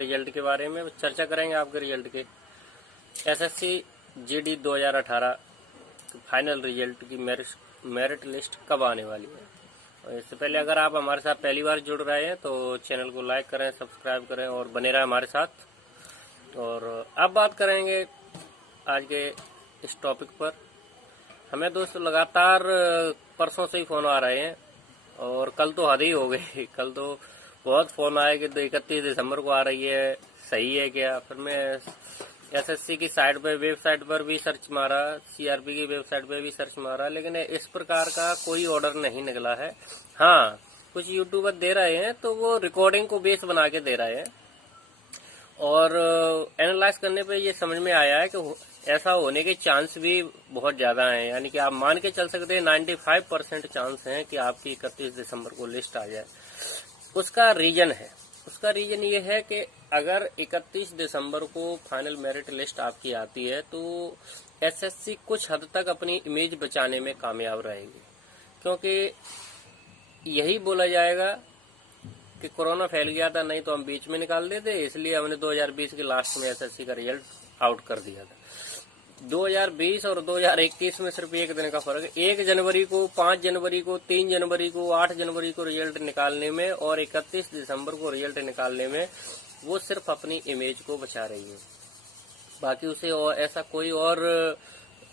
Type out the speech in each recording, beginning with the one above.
Result के बारे में चर्चा करेंगे। आपके रिजल्ट के एसएससी जीडी 2018 फाइनल रिजल्ट की मेरिट लिस्ट कब आने वाली है। और इससे पहले अगर आप हमारे साथ पहली बार जुड़ रहे हैं तो चैनल को लाइक करें, सब्सक्राइब करें और बने रहें हमारे साथ। और अब बात करेंगे आज के इस टॉपिक पर। हमें दोस्तों लगातार परसों से ही फ़ोन आ रहे हैं और कल तो हद ही हो गई। कल तो बहुत फ़ोन आए कि 31 दिसंबर को आ रही है, सही है क्या। फिर मैं एसएससी की साइट पे, वेबसाइट पर भी सर्च मारा, सीआरपी की वेबसाइट पे भी सर्च मारा, लेकिन इस प्रकार का कोई ऑर्डर नहीं निकला है। हाँ, कुछ यूट्यूबर दे रहे हैं तो वो रिकॉर्डिंग को बेस बना के दे रहे हैं और एनालाइज करने पे ये समझ में आया है कि ऐसा होने के चांस भी बहुत ज्यादा हैं। यानी कि आप मान के चल सकते हैं 95% चांस हैं कि आपकी 31 दिसंबर को लिस्ट आ जाए। उसका रीजन ये है कि अगर 31 दिसंबर को फाइनल मेरिट लिस्ट आपकी आती है तो एसएससी कुछ हद तक अपनी इमेज बचाने में कामयाब रहेगी, क्योंकि यही बोला जाएगा कि कोरोना फैल गया था, नहीं तो हम बीच में निकाल देते, इसलिए हमने 2020 के लास्ट में एसएससी का रिजल्ट आउट कर दिया था। 2020 और 2021 में सिर्फ एक दिन का फर्क है। 1 जनवरी को, 5 जनवरी को, 3 जनवरी को, 8 जनवरी को रिजल्ट निकालने में और 31 दिसंबर को रिजल्ट निकालने में वो सिर्फ अपनी इमेज को बचा रही है। बाकी उसे और ऐसा कोई और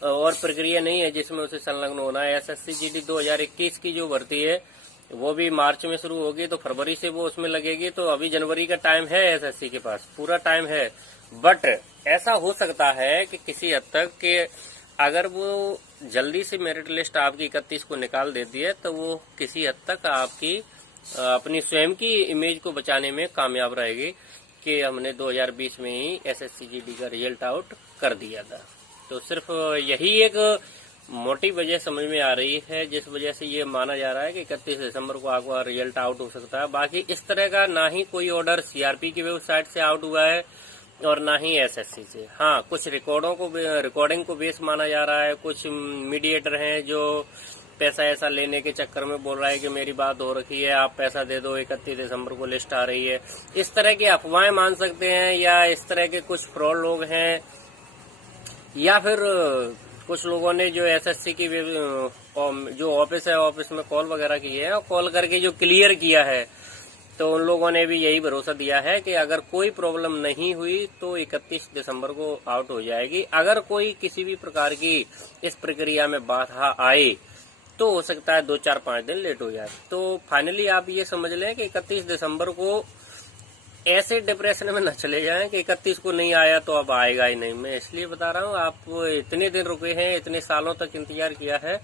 प्रक्रिया नहीं है जिसमें उसे संलग्न होना है। एसएससी जीडी 2021 की जो भर्ती है वो भी मार्च में शुरू होगी, तो फरवरी से वो उसमें लगेगी। तो अभी जनवरी का टाइम है, एसएससी के पास पूरा टाइम है। बट ऐसा हो सकता है कि किसी हद तक कि अगर वो जल्दी से मेरिट लिस्ट आपकी 31 को निकाल देती है तो वो किसी हद तक आपकी अपनी स्वयं की इमेज को बचाने में कामयाब रहेगी कि हमने 2020 में ही एसएससी जीडी का रिजल्ट आउट कर दिया था। तो सिर्फ यही एक मोटी वजह समझ में आ रही है जिस वजह से ये माना जा रहा है कि 31 दिसंबर को आपका रिजल्ट आउट हो सकता है। बाकी इस तरह का ना ही कोई ऑर्डर सीआरपी की वेबसाइट से आउट हुआ है और ना ही एसएससी से। हाँ, कुछ रिकॉर्डिंग को बेस माना जा रहा है। कुछ मीडिएटर हैं जो पैसा ऐसा लेने के चक्कर में बोल रहा है कि मेरी बात हो रखी है, आप पैसा दे दो, 31 दिसंबर को लिस्ट आ रही है। इस तरह की अफवाहें मान सकते हैं, या इस तरह के कुछ फ्रॉड लोग हैं, या फिर कुछ लोगों ने जो एसएससी की जो ऑफिस है, ऑफिस में कॉल वगैरह की है और कॉल करके जो क्लियर किया है, तो उन लोगों ने भी यही भरोसा दिया है कि अगर कोई प्रॉब्लम नहीं हुई तो 31 दिसंबर को आउट हो जाएगी। अगर कोई किसी भी प्रकार की इस प्रक्रिया में बाधा आए तो हो सकता है 2, 4, 5 दिन लेट हो जाए। तो फाइनली आप ये समझ लें कि 31 दिसंबर को ऐसे डिप्रेशन में न चले जाएं कि 31 को नहीं आया तो अब आएगा ही नहीं। मैं इसलिए बता रहा हूँ, आप इतने दिन रुके हैं, इतने सालों तक इंतजार किया है,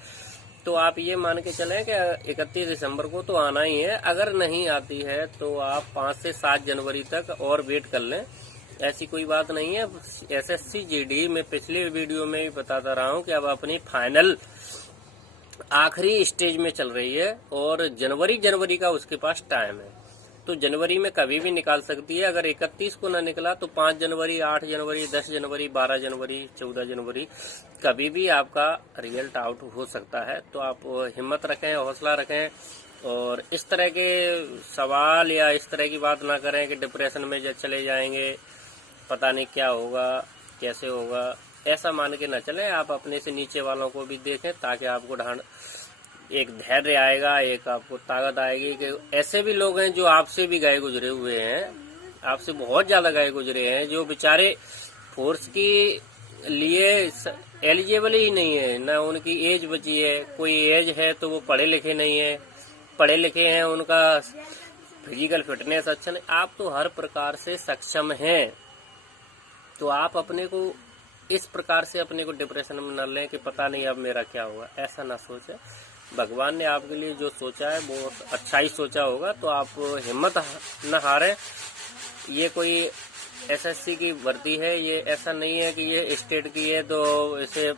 तो आप ये मान के चलें कि 31 दिसंबर को तो आना ही है। अगर नहीं आती है तो आप 5 से 7 जनवरी तक और वेट कर लें, ऐसी कोई बात नहीं है। एसएससी जीडी में पिछले वीडियो में भी बताता रहा हूँ कि अब अपनी फाइनल आखिरी स्टेज में चल रही है और जनवरी का उसके पास टाइम है। तो जनवरी में कभी भी निकाल सकती है। अगर 31 को ना निकला तो 5 जनवरी, 8 जनवरी, 10 जनवरी, 12 जनवरी, 14 जनवरी कभी भी आपका रिजल्ट आउट हो सकता है। तो आप हिम्मत रखें, हौसला रखें और इस तरह के सवाल या इस तरह की बात ना करें कि डिप्रेशन में जब चले जाएंगे, पता नहीं क्या होगा, कैसे होगा, ऐसा मान के न चलें। आप अपने से नीचे वालों को भी देखें ताकि आपको एक धैर्य आएगा, एक आपको ताकत आएगी कि ऐसे भी लोग हैं जो आपसे भी गए गुजरे हुए हैं, आपसे बहुत ज्यादा गए गुजरे हैं, जो बेचारे फोर्स की लिए एलिजिबल ही नहीं है, ना उनकी एज बची है। कोई एज है तो वो पढ़े लिखे नहीं है, पढ़े लिखे हैं, उनका फिजिकल फिटनेस अच्छा नहीं। आप तो हर प्रकार से सक्षम हैं। तो आप अपने को इस प्रकार से अपने को डिप्रेशन में न लें कि पता नहीं अब मेरा क्या होगा, ऐसा ना सोचें। भगवान ने आपके लिए जो सोचा है वो अच्छा ही सोचा होगा। तो आप हिम्मत न हारें। ये कोई एसएससी की भर्ती है, ये ऐसा नहीं है कि ये स्टेट की है तो इसे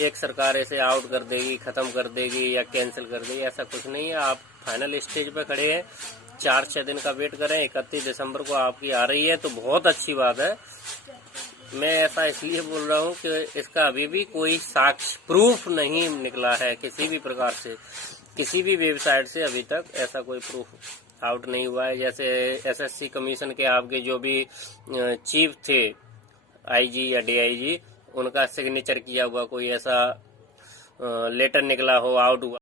एक सरकार इसे आउट कर देगी, खत्म कर देगी या कैंसिल कर देगी, ऐसा कुछ नहीं है। आप फाइनल स्टेज पे खड़े हैं, 4-6 दिन का वेट करें। 31 दिसंबर को आपकी आ रही है तो बहुत अच्छी बात है। मैं ऐसा इसलिए बोल रहा हूँ कि इसका अभी भी कोई साक्ष्य प्रूफ नहीं निकला है किसी भी प्रकार से, किसी भी वेबसाइट से अभी तक ऐसा कोई प्रूफ आउट नहीं हुआ है। जैसे एसएससी कमीशन के आपके जो भी चीफ थे, आईजी या डीआईजी, उनका सिग्नेचर किया हुआ कोई ऐसा लेटर निकला हो, आउट हुआ